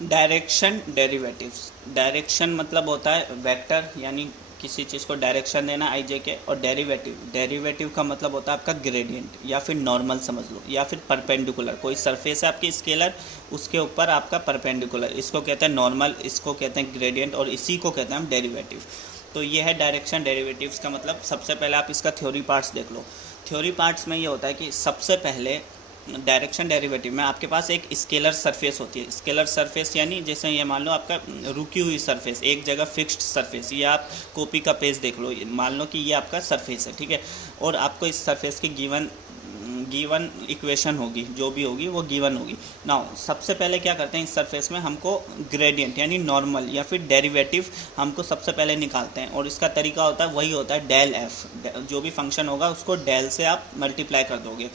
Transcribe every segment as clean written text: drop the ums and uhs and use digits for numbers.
Direction derivatives. Direction मतलब होता है वेक्टर, यानी किसी चीज़ को डायरेक्शन देना आई जे के। और डेरिवेटिव, डेरिवेटिव का मतलब होता है आपका ग्रेडियंट या फिर नॉर्मल समझ लो, या फिर परपेंडिकुलर। कोई सरफेस है आपकी स्केलर, उसके ऊपर आपका परपेंडिकुलर, इसको कहते हैं नॉर्मल, इसको कहते हैं ग्रेडियंट, और इसी को कहते हैं हम डेरिवेटिव। तो ये है डायरेक्शन डेरिवेटिव्स का मतलब। सबसे पहले आप इसका थ्योरी पार्ट्स देख लो। थ्योरी पार्ट्स में ये होता है कि सबसे पहले डायरेक्शन डेरिवेटिव में आपके पास एक स्केलर सरफेस होती है। स्केलर सरफेस यानी जैसे ये मान लो आपका रुकी हुई सरफेस, एक जगह फिक्स्ड सरफेस। ये आप कॉपी का पेज देख लो, मान लो कि ये आपका सरफेस है, ठीक है। और आपको इस सरफेस की गिवन इक्वेशन होगी, जो भी होगी वो गिवन होगी। नाउ सबसे पहले क्या करते हैं, इस सरफेस में हमको ग्रेडियंट यानी नॉर्मल या फिर डेरिवेटिव हमको सबसे पहले निकालते हैं। और इसका तरीका होता है, वही होता है डेल एफ। जो भी फंक्शन होगा उसको डेल से आप मल्टीप्लाई कर दोगे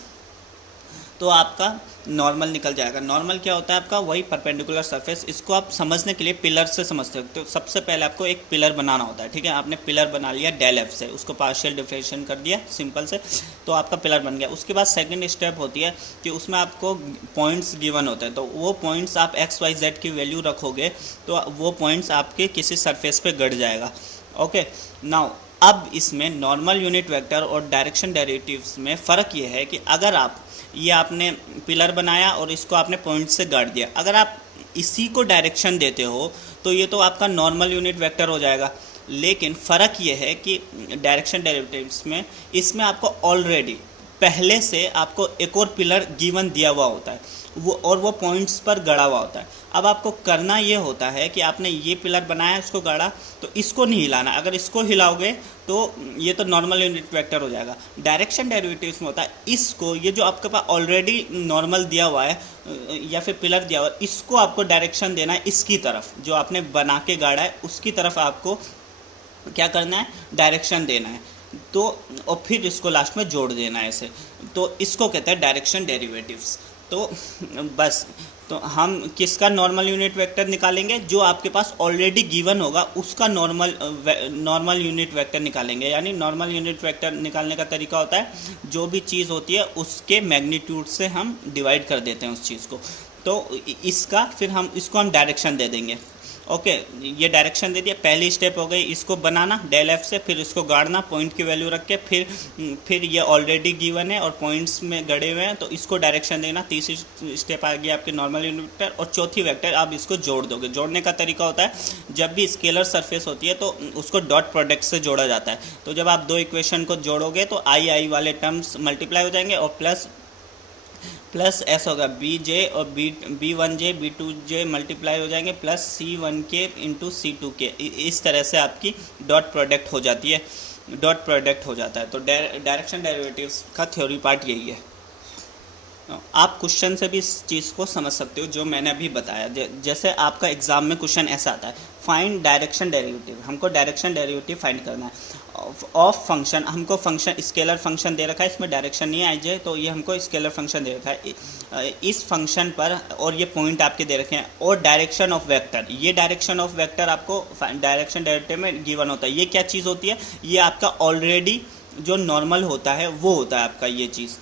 तो आपका नॉर्मल निकल जाएगा। नॉर्मल क्या होता है आपका, वही परपेंडिकुलर सरफेस। इसको आप समझने के लिए पिलर से समझते हो। तो सबसे पहले आपको एक पिलर बनाना होता है, ठीक है। आपने पिलर बना लिया डेल एफ से, उसको पार्शियल डिफरेंशिएशन कर दिया सिंपल से, तो आपका पिलर बन गया। उसके बाद सेकंड स्टेप होती है कि उसमें आपको पॉइंट्स गिवन होते हैं। तो वो पॉइंट्स आप एक्स वाई जेड की वैल्यू रखोगे तो वो पॉइंट्स आपके किसी सरफेस पे गड़ जाएगा। ओके, नाउ अब इसमें नॉर्मल यूनिट वेक्टर और डायरेक्शन डेरिवेटिव्स में फ़र्क ये है कि अगर आप ये आपने पिलर बनाया और इसको आपने पॉइंट से गाड़ दिया, अगर आप इसी को डायरेक्शन देते हो तो ये तो आपका नॉर्मल यूनिट वेक्टर हो जाएगा। लेकिन फ़र्क ये है कि डायरेक्शन डेरिवेटिव्स में इसमें आपको ऑलरेडी पहले से आपको एक और पिलर गिवन दिया हुआ होता है, वो पॉइंट्स पर गड़ा हुआ होता है। अब आपको करना ये होता है कि आपने ये पिलर बनाया, इसको गाड़ा, तो इसको नहीं हिलाना। अगर इसको हिलाओगे तो ये तो नॉर्मल यूनिट वेक्टर हो जाएगा। डायरेक्शन डेरिवेटिव्स में होता है इसको, ये जो आपके पास ऑलरेडी नॉर्मल दिया हुआ है या फिर पिलर दिया हुआ है, इसको आपको डायरेक्शन देना है इसकी तरफ, जो आपने बना के गाड़ा है उसकी तरफ आपको क्या करना है, डायरेक्शन देना है। तो और फिर इसको लास्ट में जोड़ देना है ऐसे। तो इसको कहते हैं डायरेक्शन डेरिवेटिव्स। तो बस, तो हम किसका नॉर्मल यूनिट वेक्टर निकालेंगे, जो आपके पास ऑलरेडी गिवन होगा उसका नॉर्मल यूनिट वेक्टर निकालेंगे। यानी नॉर्मल यूनिट वेक्टर निकालने का तरीका होता है, जो भी चीज़ होती है उसके मैग्नीट्यूड से हम डिवाइड कर देते हैं उस चीज़ को। तो इसका फिर हम डायरेक्शन दे देंगे। ओके, ये डायरेक्शन दे दिया, पहली स्टेप हो गई इसको बनाना डेल एफ से, फिर इसको गाड़ना पॉइंट की वैल्यू रख के, फिर ये ऑलरेडी गिवन है और पॉइंट्स में गड़े हुए हैं तो इसको डायरेक्शन देना। तीसरी स्टेप आ गई आपकी नॉर्मल यूनिट वेक्टर, और चौथी वेक्टर आप इसको जोड़ दोगे। जोड़ने का तरीका होता है, जब भी स्केलर सरफेस होती है तो उसको डॉट प्रोडक्ट से जोड़ा जाता है। तो जब आप दो इक्वेशन को जोड़ोगे तो आई वाले टर्म्स मल्टीप्लाई हो जाएंगे और प्लस एस होगा, बी जे और B one J B two J multiply हो जाएंगे, plus C one K into C two K. इस तरह से आपकी डॉट प्रोडक्ट हो जाती है, डॉट प्रोडक्ट हो जाता है। तो डायरेक्शन डेरिवेटिव्स का थ्योरी पार्ट यही है। आप क्वेश्चन से भी इस चीज़ को समझ सकते हो जो मैंने अभी बताया। जैसे आपका एग्जाम में क्वेश्चन ऐसा आता है, फाइंड डायरेक्शन डेरिवेटिव। हमको डायरेक्शन डेरिवेटिव फाइंड करना है ऑफ फंक्शन। हमको फंक्शन स्केलर फंक्शन दे रखा है, इसमें डायरेक्शन नहीं आई जाए तो ये हमको स्केलर फंक्शन दे रखा है इस फंक्शन पर, और ये पॉइंट आपके दे रखे हैं, और डायरेक्शन ऑफ वेक्टर। ये डायरेक्शन ऑफ वेक्टर आपको डायरेक्शन डेरिवेटिव में गिवन होता है। ये क्या चीज़ होती है, ये आपका ऑलरेडी जो नॉर्मल होता है वो होता है आपका ये चीज़।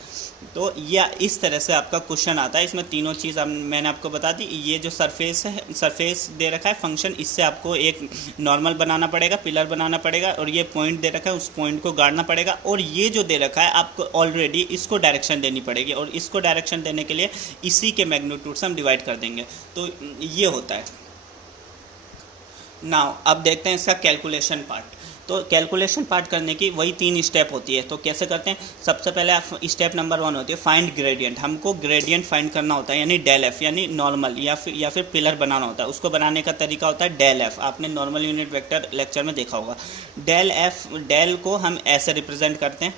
तो ये इस तरह से आपका क्वेश्चन आता है। इसमें तीनों चीज़ मैंने आपको बता दी। ये जो सरफेस है, सरफेस दे रखा है फंक्शन, इससे आपको एक नॉर्मल बनाना पड़ेगा, पिलर बनाना पड़ेगा, और ये पॉइंट दे रखा है, उस पॉइंट को गाड़ना पड़ेगा। और ये जो दे रखा है आपको ऑलरेडी, इसको डायरेक्शन देनी पड़ेगी, और इसको डायरेक्शन देने के लिए इसी के मैग्नीट्यूड से हम डिवाइड कर देंगे। तो ये होता है। नाउ अब देखते हैं इसका कैलकुलेशन पार्ट। तो कैलकुलेशन पार्ट करने की वही 3 स्टेप होती है। तो कैसे करते हैं, सबसे पहले स्टेप नंबर 1 होती है फाइंड ग्रेडियंट। हमको ग्रेडियंट फाइंड करना होता है, यानी डेल एफ, यानी नॉर्मल या फिर पिलर बनाना होता है। उसको बनाने का तरीका होता है डेल एफ। आपने नॉर्मल यूनिट वेक्टर लेक्चर में देखा होगा। डेल को हम ऐसे रिप्रेजेंट करते हैं,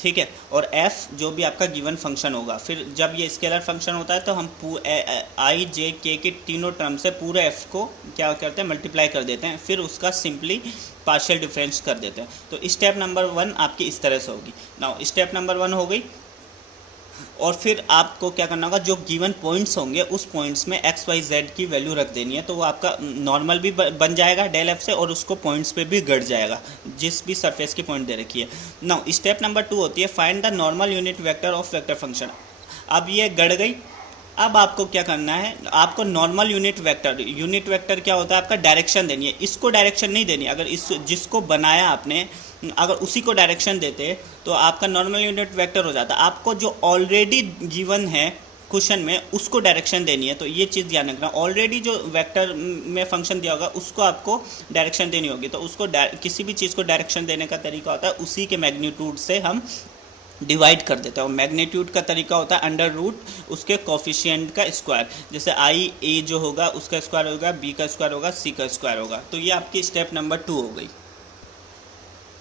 ठीक है। और f जो भी आपका गिवन फंक्शन होगा, फिर जब ये स्केलर फंक्शन होता है तो हम आई जे के के तीनों टर्म से पूरे f को क्या करते हैं, मल्टीप्लाई कर देते हैं, फिर उसका सिंपली पार्शियल डिफरेंस कर देते हैं। तो स्टेप नंबर 1 आपकी इस तरह से होगी। नाउ स्टेप नंबर 1 हो गई, और फिर आपको क्या करना होगा, जो गिवन पॉइंट्स होंगे उस पॉइंट्स में एक्स वाई जेड की वैल्यू रख देनी है। तो वो आपका नॉर्मल भी बन जाएगा डेल एफ से, और उसको पॉइंट्स पे भी गड़ जाएगा जिस भी सरफेस की पॉइंट दे रखी है। नाउ स्टेप नंबर 2 होती है find the normal unit vector of vector function. अब ये गड़ गई, अब आपको क्या करना है, आपको नॉर्मल यूनिट वेक्टर क्या होता है, आपका डायरेक्शन देनी है, इसको डायरेक्शन नहीं देनी। अगर इस जिसको बनाया आपने अगर उसी को डायरेक्शन देते तो आपका नॉर्मल यूनिट वेक्टर हो जाता। आपको जो ऑलरेडी गिवन है क्वेश्चन में उसको डायरेक्शन देनी है, तो ये चीज़ ध्यान रखना। ऑलरेडी जो वेक्टर में फंक्शन दिया होगा उसको आपको डायरेक्शन देनी होगी, तो उसको किसी भी चीज़ को डायरेक्शन देने का तरीका होता है उसी के मैग्नीट्यूड से हम डिवाइड कर देते हैं। और मैग्नीट्यूड का तरीका होता है अंडर रूट उसके कोफिशिएंट का स्क्वायर। जैसे आई ए जो होगा उसका स्क्वायर होगा, बी का स्क्वायर होगा, सी का स्क्वायर होगा। तो ये आपकी स्टेप नंबर 2 हो गई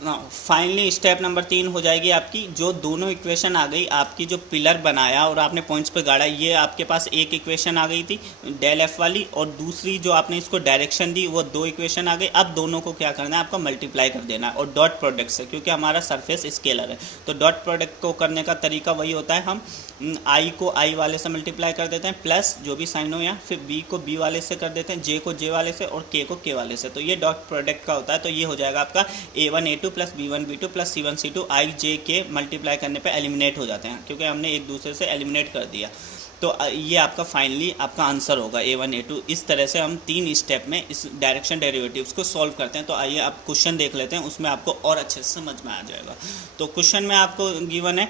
ना। फाइनली स्टेप नंबर 3 हो जाएगी आपकी, जो दोनों इक्वेशन आ गई, आपकी जो पिलर बनाया और आपने पॉइंट्स पे गाड़ा, ये आपके पास एक इक्वेशन आ गई थी डेल एफ वाली, और दूसरी जो आपने इसको डायरेक्शन दी वो 2 इक्वेशन आ गई। अब दोनों को क्या करना है, आपको मल्टीप्लाई कर देना है और डॉट प्रोडक्ट से, क्योंकि हमारा सरफेस स्केलर है तो डॉट प्रोडक्ट को करने का तरीका वही होता है, हम आई को आई वाले से मल्टीप्लाई कर देते हैं प्लस जो भी साइन हो, या फिर बी को बी वाले से कर देते हैं, जे को जे वाले से और के को के वाले से। तो ये डॉट प्रोडक्ट का होता है। तो ये हो जाएगा आपका A1 A2 plus B1 B2 plus C1 C2 आई जे के मल्टीप्लाई करने पे एलिमिनेट हो जाते हैं, क्योंकि हमने एक दूसरे से एलिमिनेट कर दिया। तो ये आपका फाइनली आपका आंसर होगा A1 A2। इस तरह से हम 3 स्टेप में इस डायरेक्शन डेरिवेटिव्स को सॉल्व करते हैं। तो आइए आप क्वेश्चन देख लेते हैं, उसमें आपको और अच्छे से समझ में आ जाएगा। तो क्वेश्चन में आपको गिवन है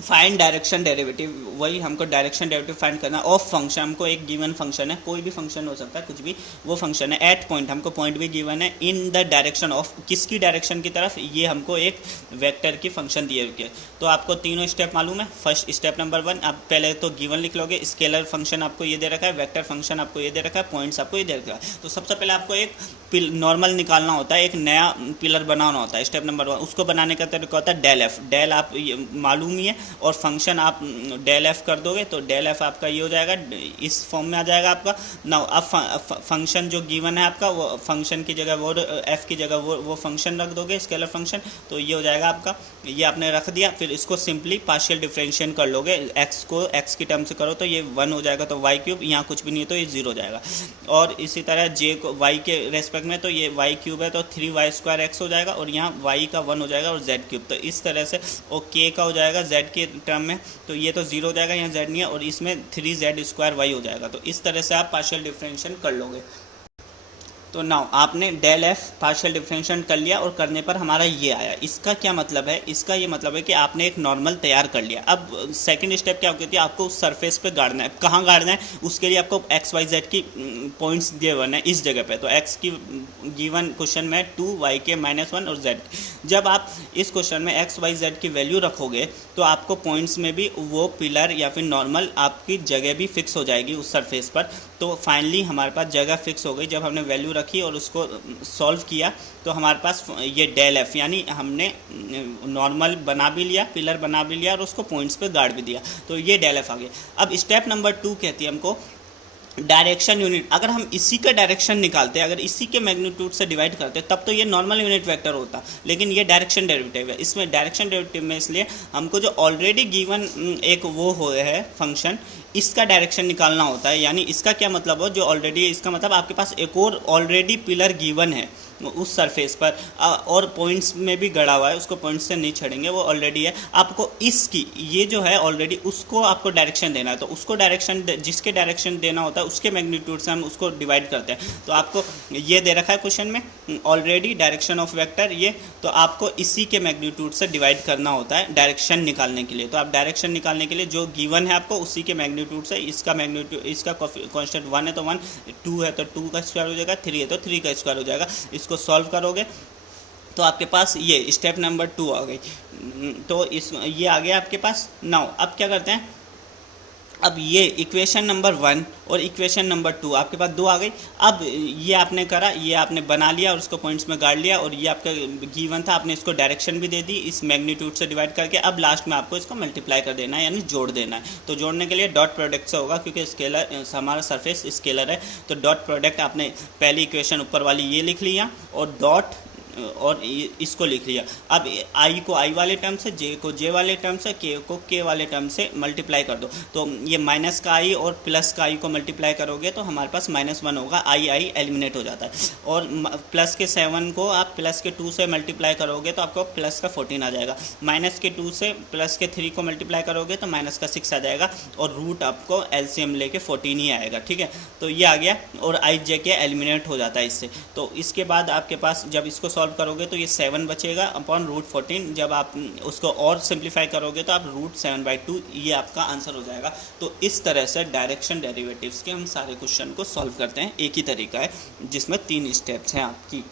फाइंड डायरेक्शन डेरिवेटिव, वही हमको डायरेक्शन डेरिवेटिव फाइंड करना ऑफ फंक्शन। हमको एक गिवन फंक्शन है, कोई भी फंक्शन हो सकता है, कुछ भी, वो फंक्शन है एट पॉइंट, हमको पॉइंट भी गिवन है, इन द डायरेक्शन ऑफ, किसकी डायरेक्शन की तरफ, ये हमको एक वेक्टर की फंक्शन दिए हुए। तो आपको तीनों स्टेप मालूम है। फर्स्ट स्टेप नंबर 1, आप पहले तो गिवन लिख लोगे, स्केलर फंक्शन आपको ये दे रखा है, वेक्टर फंक्शन आपको ये दे रखा है, पॉइंट्स आपको ये दे रखा है। तो सबसे पहले आपको एक नॉर्मल निकालना होता है, एक नया पिलर बनाना होता है। स्टेप नंबर 1, उसको बनाने का तरीका होता है डेल एफ। डेल आप मालूम ही है, और फंक्शन आप डेल एफ कर दोगे तो डेल एफ आपका ये हो जाएगा, इस फॉर्म में आ जाएगा आपका। नाउ अब फंक्शन जो गिवन है आपका, वो फंक्शन की जगह वो एफ की जगह वो फंक्शन रख दोगे, स्केलर फंक्शन, तो ये हो जाएगा आपका। ये आपने रख दिया, फिर इसको सिंपली पार्शियल डिफरेंशिएट कर लोगे, एक्स को एक्स की टर्म से करो तो ये 1 हो जाएगा, तो वाई क्यूब, यहाँ कुछ भी नहीं है तो ये 0 हो जाएगा। और इसी तरह जे को वाई के रेस्पेक्ट में, तो ये वाई क्यूब है तो 3y स्क्वायर एक्स हो जाएगा, और यहाँ y का 1 हो जाएगा, और z क्यूब, तो इस तरह से। और k का हो जाएगा z के टर्म में, तो ये तो 0 हो जाएगा, यहाँ z नहीं है, और इसमें 3z स्क्वायर y हो जाएगा। तो इस तरह से आप पार्शियल डिफरेंशिएट कर लोगे। तो नाउ आपने डेल एफ पार्शियल डिफरेंशिएट कर लिया, और करने पर हमारा ये आया। इसका क्या मतलब है, इसका ये मतलब है कि आपने एक नॉर्मल तैयार कर लिया। अब सेकंड स्टेप क्या होती है, आपको उस सरफेस पे गाड़ना है। कहाँ गाड़ना है, उसके लिए आपको एक्स वाई जेड की पॉइंट्स दिए हुए हैं इस जगह पे। तो एक्स की गिवन क्वेश्चन में 2, वाई के -1 और जेड। जब आप इस क्वेश्चन में एक्स वाई जेड की वैल्यू रखोगे तो आपको पॉइंट्स में भी वो पिलर या फिर नॉर्मल आपकी जगह भी फिक्स हो जाएगी उस सरफेस पर। तो फाइनली हमारे पास जगह फिक्स हो गई। जब हमने वैल्यू रखी और उसको सॉल्व किया तो हमारे पास ये डेल एफ, यानी हमने नॉर्मल बना भी लिया, पिलर बना भी लिया, और उसको पॉइंट्स पे गाड़ भी दिया, तो ये डेल एफ आ गया। अब स्टेप नंबर 2 कहती है हमको डायरेक्शन यूनिट। अगर हम इसी का डायरेक्शन निकालते, अगर इसी के मैग्नीट्यूड से डिवाइड करते, तब तो ये नॉर्मल यूनिट वेक्टर होता, लेकिन ये डायरेक्शन डेरिवेटिव है। इसमें डायरेक्शन डेरिवेटिव में इसलिए हमको जो ऑलरेडी गिवन एक वो हो है फंक्शन, इसका डायरेक्शन निकालना होता है। यानी इसका क्या मतलब हो, जो ऑलरेडी है, इसका मतलब आपके पास एक और ऑलरेडी पिलर गिवन है उस सरफेस पर, और पॉइंट्स में भी गड़ा हुआ है, उसको पॉइंट्स से नहीं छेड़ेंगे, वो ऑलरेडी है। आपको इसकी ये जो है ऑलरेडी, उसको आपको डायरेक्शन देना है। तो उसको डायरेक्शन, जिसके डायरेक्शन देना होता है उसके मैग्नीट्यूड से हम उसको डिवाइड करते हैं। तो आपको ये दे रखा है क्वेश्चन में ऑलरेडी डायरेक्शन ऑफ वेक्टर ये, तो आपको इसी के मैग्नीट्यूड से डिवाइड करना होता है डायरेक्शन निकालने के लिए। तो आप डायरेक्शन निकालने के लिए जो गिवन है आपको उसी के मैग्नीट्यूड से, इसका मैग्नीट्यूड, इसका कांस्टेंट 1 है तो 1, 2 है तो 2 का स्क्वायर हो जाएगा, 3 है तो 3 का स्क्वायर हो जाएगा। इसको सॉल्व करोगे तो आपके पास ये स्टेप नंबर 2 आ गई। तो ये आ गया आपके पास। नाउ अब क्या करते हैं, अब ये इक्वेशन नंबर 1 और इक्वेशन नंबर 2 आपके पास 2 आ गई। अब ये आपने करा, ये आपने बना लिया और उसको पॉइंट्स में गाड़ लिया, और ये आपका गिवन था, आपने इसको डायरेक्शन भी दे दी इस मैग्नीट्यूड से डिवाइड करके। अब लास्ट में आपको इसको मल्टीप्लाई कर देना है, यानी जोड़ देना है। तो जोड़ने के लिए डॉट प्रोडक्ट से होगा, क्योंकि स्केलर हमारा सरफेस स्केलर है। तो डॉट प्रोडक्ट आपने पहली इक्वेशन ऊपर वाली ये लिख लिया, और डॉट और इसको लिख लिया। अब आई को आई वाले टर्म से, जे को जे वाले टर्म से, के को के वाले टर्म से मल्टीप्लाई कर दो। तो ये माइनस का आई और प्लस का आई को मल्टीप्लाई करोगे तो हमारे पास -1 होगा, आई आई एलिमिनेट हो जाता है। और प्लस के 7 को आप प्लस के 2 से मल्टीप्लाई करोगे तो आपको प्लस का 14 आ जाएगा। माइनस के 2 से प्लस के 3 को मल्टीप्लाई करोगे तो माइनस का 6 आ जाएगा, और रूट आपको एलसीएम लेके 14 ही आएगा। ठीक है, तो ये आ गया, और आई जे के एलिमिनेट हो जाता है इससे। तो इसके बाद आपके पास जब इसको सॉल्व करोगे तो ये 7 बचेगा अपॉन √14। जब आप उसको और सिंप्लीफाई करोगे तो आप √7/2, ये आपका आंसर हो जाएगा। तो इस तरह से डायरेक्शन डेरिवेटिव्स के हम सारे क्वेश्चन को सॉल्व करते हैं। एक ही तरीका है जिसमें 3 स्टेप्स हैं आपकी।